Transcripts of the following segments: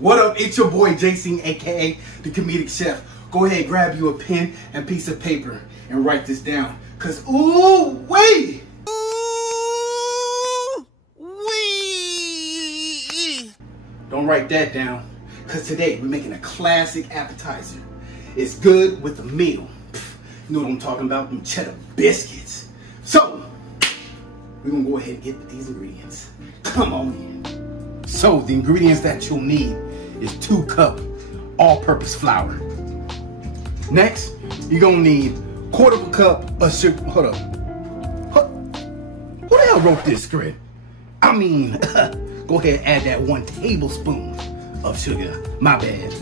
What up? It's your boy JC, aka the comedic chef. Go ahead, grab you a pen and piece of paper and write this down. Cause ooh wee! Ooh wee! Don't write that down. Cause today we're making a classic appetizer. It's good with a meal. You know what I'm talking about? Them cheddar biscuits. So we're gonna go ahead and get with these ingredients. Come on in. So the ingredients that you'll need is 2 cups all-purpose flour. Next, you're gonna need 1/4 cup of sugar. Hold up. Who the hell wrote this script? I mean, go ahead and add that 1 tablespoon of sugar. My bad.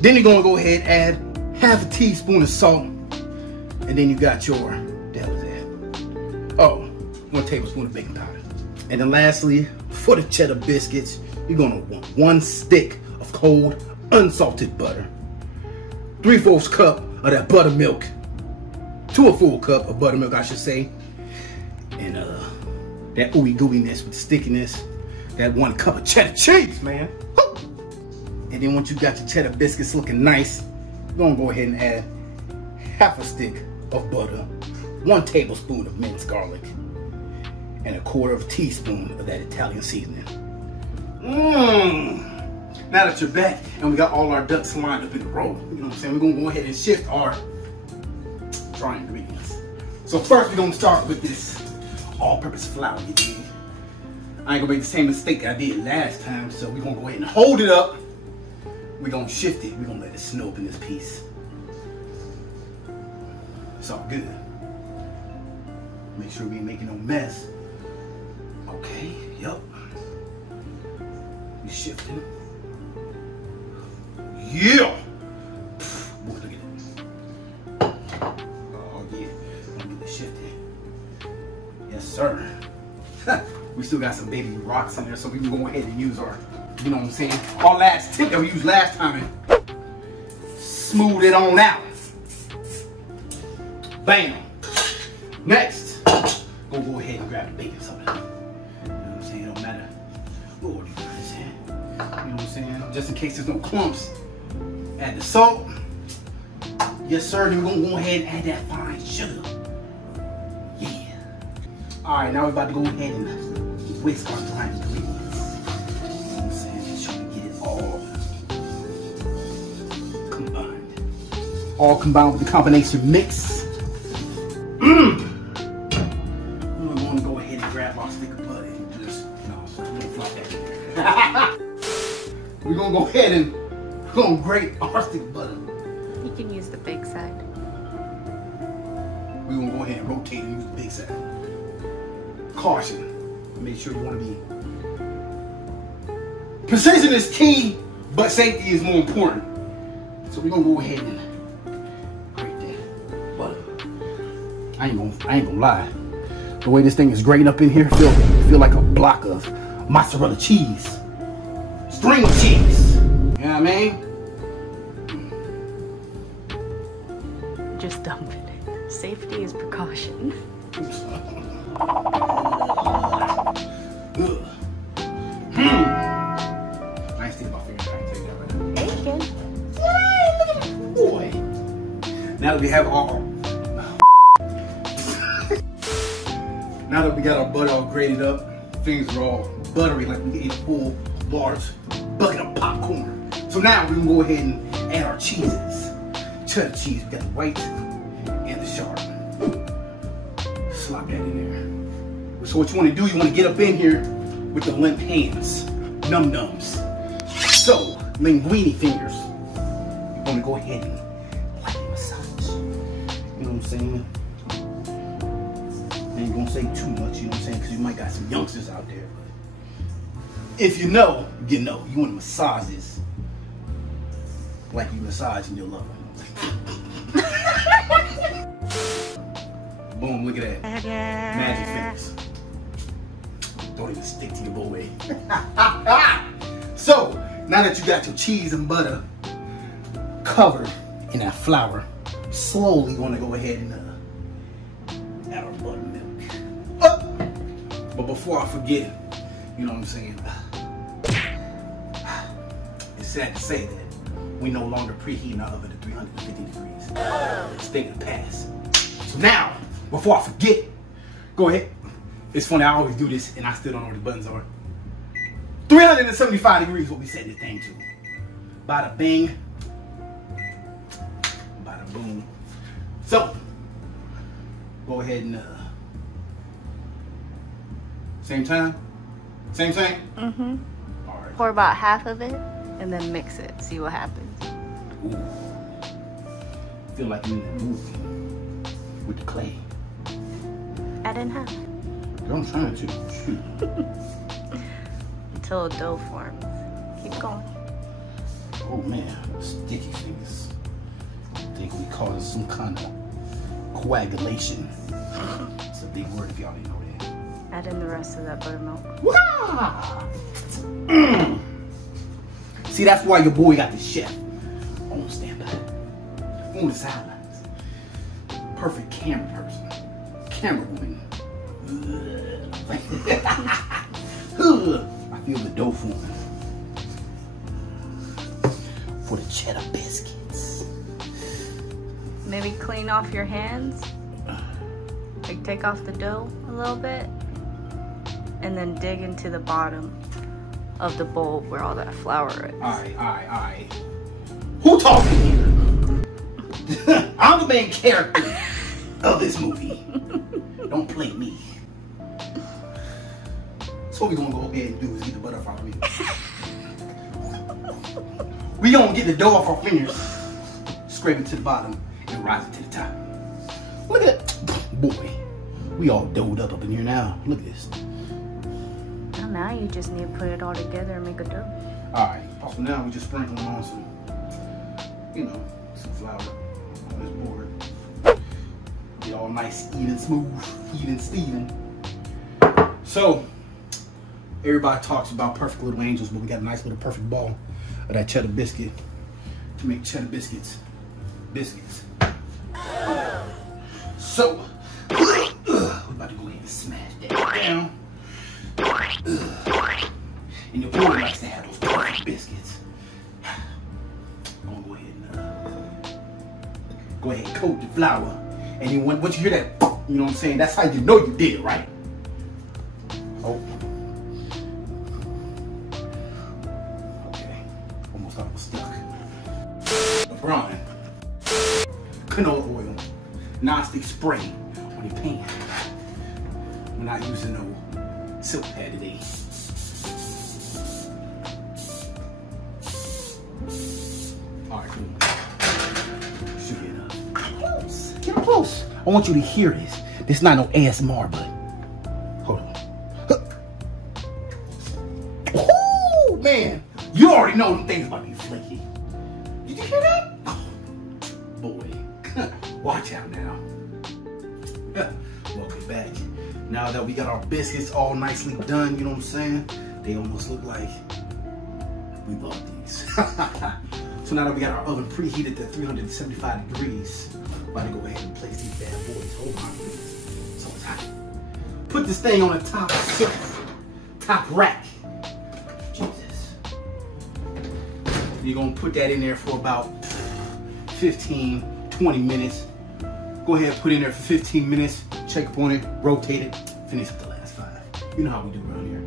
Then you're gonna go ahead and add 1/2 teaspoon of salt. And then you got your, that was that. Oh, 1 tablespoon of baking powder. And then lastly, for the cheddar biscuits, you're gonna want 1 stick of cold, unsalted butter, 3/4 cup of that buttermilk, to a full cup of buttermilk, I should say, and that ooey gooiness with the stickiness, that 1 cup of cheddar cheese, man. And then once you got your cheddar biscuits looking nice, you're gonna go ahead and add 1/2 stick of butter, 1 tablespoon of minced garlic, and 1/4 teaspoon of that Italian seasoning. Now that you're back and we got all our ducks lined up in a row, you know what I'm saying, we're gonna go ahead and shift our dry ingredients. So first we're gonna start with this all-purpose flour. I ain't gonna make the same mistake I did last time, so we're gonna go ahead and hold it up. We're gonna shift it. We're gonna let it snow up in this piece. It's all good. Make sure we ain't making no mess. Okay, yep. We shifting. Yeah! Boy, look at it. Oh yeah, I'm gonna get this shifted. Yes, sir. We still got some baby rocks in there, so we can go ahead and use our, you know what I'm saying, our last tip that we used last time and smooth it on out. Bam! Next, go ahead and grab the baking soda. You know what I'm saying? It don't matter. What you guys saying? You know what I'm saying? Just in case there's no clumps. Add the salt. Yes, sir. Then we're gonna go ahead and add that fine sugar. Yeah. Alright, now we're about to go ahead and whisk our dry ingredients. You know what I'm saying? Make sure we get it all combined. All combined with the combination mix. We're going to go ahead and grab our stick of butter and just, no, I'm going to flop that in there. We're going to go ahead and grate our stick of butter. You can use the big side. We're going to go ahead and rotate and use the big side. Caution. Make sure you want to be. Precision is key, but safety is more important. So we're going to go ahead and grate that butter. I ain't gonna lie. The way this thing is grating up in here, feel like a block of mozzarella cheese. String cheese. You know what I mean? Just dump it. Safety is precaution. Nice thing about fingers, I can take that right now. Bacon. Yay, look at that boy. Now that we have all now that we got our butter all grated up, things are all buttery like we ate a full large bucket of popcorn. So now we can go ahead and add our cheeses. Cheddar cheese, we got the white and the sharp. Slop that in there. So what you want to do, you want to get up in here with the limp hands, num-nums. So, linguine fingers. You want to go ahead and lightly massage. You know what I'm saying? I ain't gonna say too much, you know what I'm saying? Because you might got some youngsters out there. But if you know, you know. You want to massage this like you massaging your lover. Boom, look at that. Magic fingers. Don't even stick to your boy. So, now that you got your cheese and butter covered in that flour, slowly want to go ahead and add our buttermilk. But before I forget, you know what I'm saying? It's sad to say that we no longer preheating our oven to 350 degrees. It's thing of the past. So now, before I forget, go ahead. It's funny, I always do this and I still don't know what the buttons are. 375 degrees is what we set this thing to. Bada bing. Bada boom. So, go ahead and same time? Same? Mm-hmm. All right. Pour about half of it and then mix it. See what happens. Ooh. Feel like I'm in that movie with the clay. Add in half. I'm trying to. Shoot. Until a dough forms. Keep going. Oh man, sticky fingers. I think we cause some kind of coagulation. It's a big word if y'all didn't know that. Add in the rest of that buttermilk. See, that's why your boy got the chef on standby. On the sidelines. Perfect camera person. Camera woman. I feel the dough forming. For the cheddar biscuits. Maybe clean off your hands. Like take off the dough a little bit. And then dig into the bottom of the bowl where all that flour is. Alright. Who talking here? I'm the main character of this movie. Don't play me. So what we gonna go ahead and do is get the butter off our fingers. We gonna get the dough off our fingers, scrape it to the bottom, and rise it to the top. Look at that. Boy, we all dough'd up in here now. Look at this. Well, now you just need to put it all together and make a dough. Alright, so now we just sprinkling on some, some flour on this board. Get all nice, even smooth, even Steven. So, everybody talks about perfect little angels, but we got a nice little perfect ball of that cheddar biscuit to make cheddar biscuits. So, we're about to go ahead and smash that down. And your boy likes to have those perfect biscuits. I'm gonna go ahead and coat the flour. And then once you hear that, you know what I'm saying? That's how you know you did it right. Oh. Okay. Almost got stuck. LeBron. Canola oil. Non-stick spray on your pan. We're not using no silk pad today. Alright, cool. Should be enough. Get up close. I want you to hear this. This is not no ASMR, but hold on. Oh man, you already know them things about to be flaky. Did you hear that? Oh, boy, watch out now. Welcome back. Now that we got our biscuits all nicely done, you know what I'm saying? They almost look like we bought these. So now that we got our oven preheated to 375 degrees, we're about to go ahead and place these bad boys. Oh my goodness. So it's hot. Put this thing on the top rack. Jesus. You're gonna put that in there for about 15, 20 minutes. Go ahead and put it in there for 15 minutes. Check up on it, rotate it, finish with the last 5. You know how we do around here.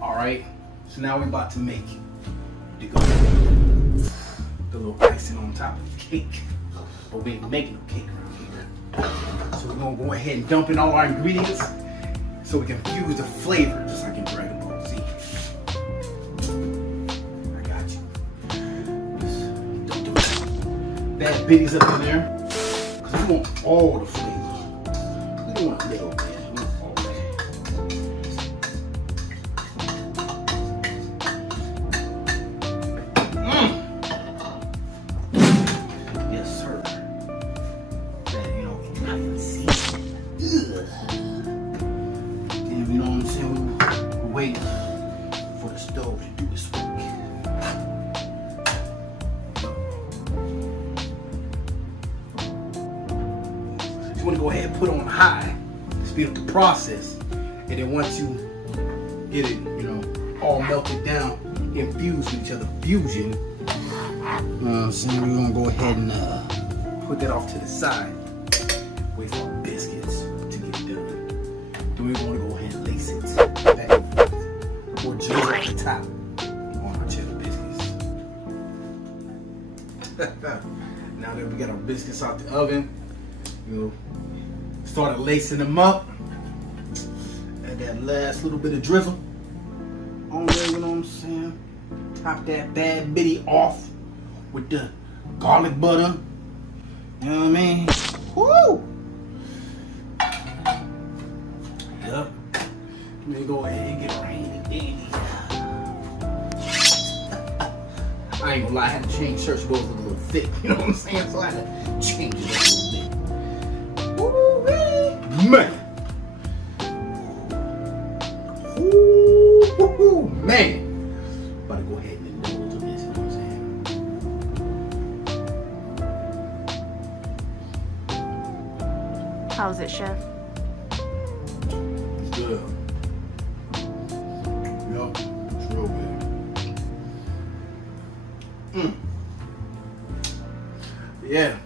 Alright, so now we're about to make the little icing on top of the cake. But we ain't making no cake around here. So we're gonna go ahead and dump in all our ingredients so we can fuse the flavor just like in Dragon Ball Z. I got you. Just don't do bad bitties up in there. Cause we want all the flavor. We don't want a little bit. We want all that. Yes, sir. That, Italian seasoning. And you know what I'm saying? We're waiting for the stove to do its work. You want to go ahead and put on high to speed up the process. And then once you get it, you know, all melted down, infused with each other, fusion. So we're gonna go ahead and put that off to the side. Wait for our biscuits to get done. Then we're gonna go ahead and lace it back and forth, or just at the top on our cheddar biscuits. Now that we got our biscuits out the oven, we'll start lacing them up. Add that last little bit of drizzle on there, you know what I'm saying? Top that bad bitty off with the garlic butter. You know what I mean? Woo! Yep. Let me go ahead and get our handy dandy. I ain't gonna lie, I had to change church bowls a little thick. You know what I'm saying? So I had to change it a little bit. Woo-wee! Man! Woo-hoo-hoo! Man! About to go ahead and indulge in this, you know what I'm saying? How's it, Chef? It's good. Yup, it's real good. Yeah,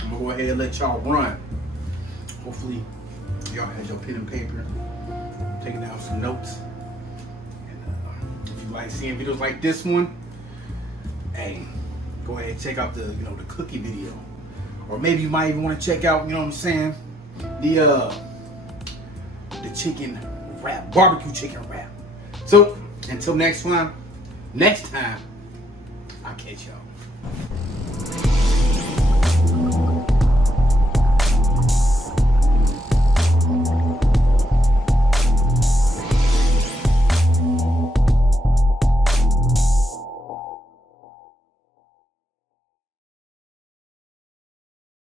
I'm gonna go ahead and let y'all run. Hopefully, y'all had your pen and paper, taking down some notes. And if you like seeing videos like this one, hey, go ahead and check out the the cookie video, or maybe you might even want to check out, you know what I'm saying, the chicken wrap, barbecue chicken wrap. So until next time, I'll catch y'all.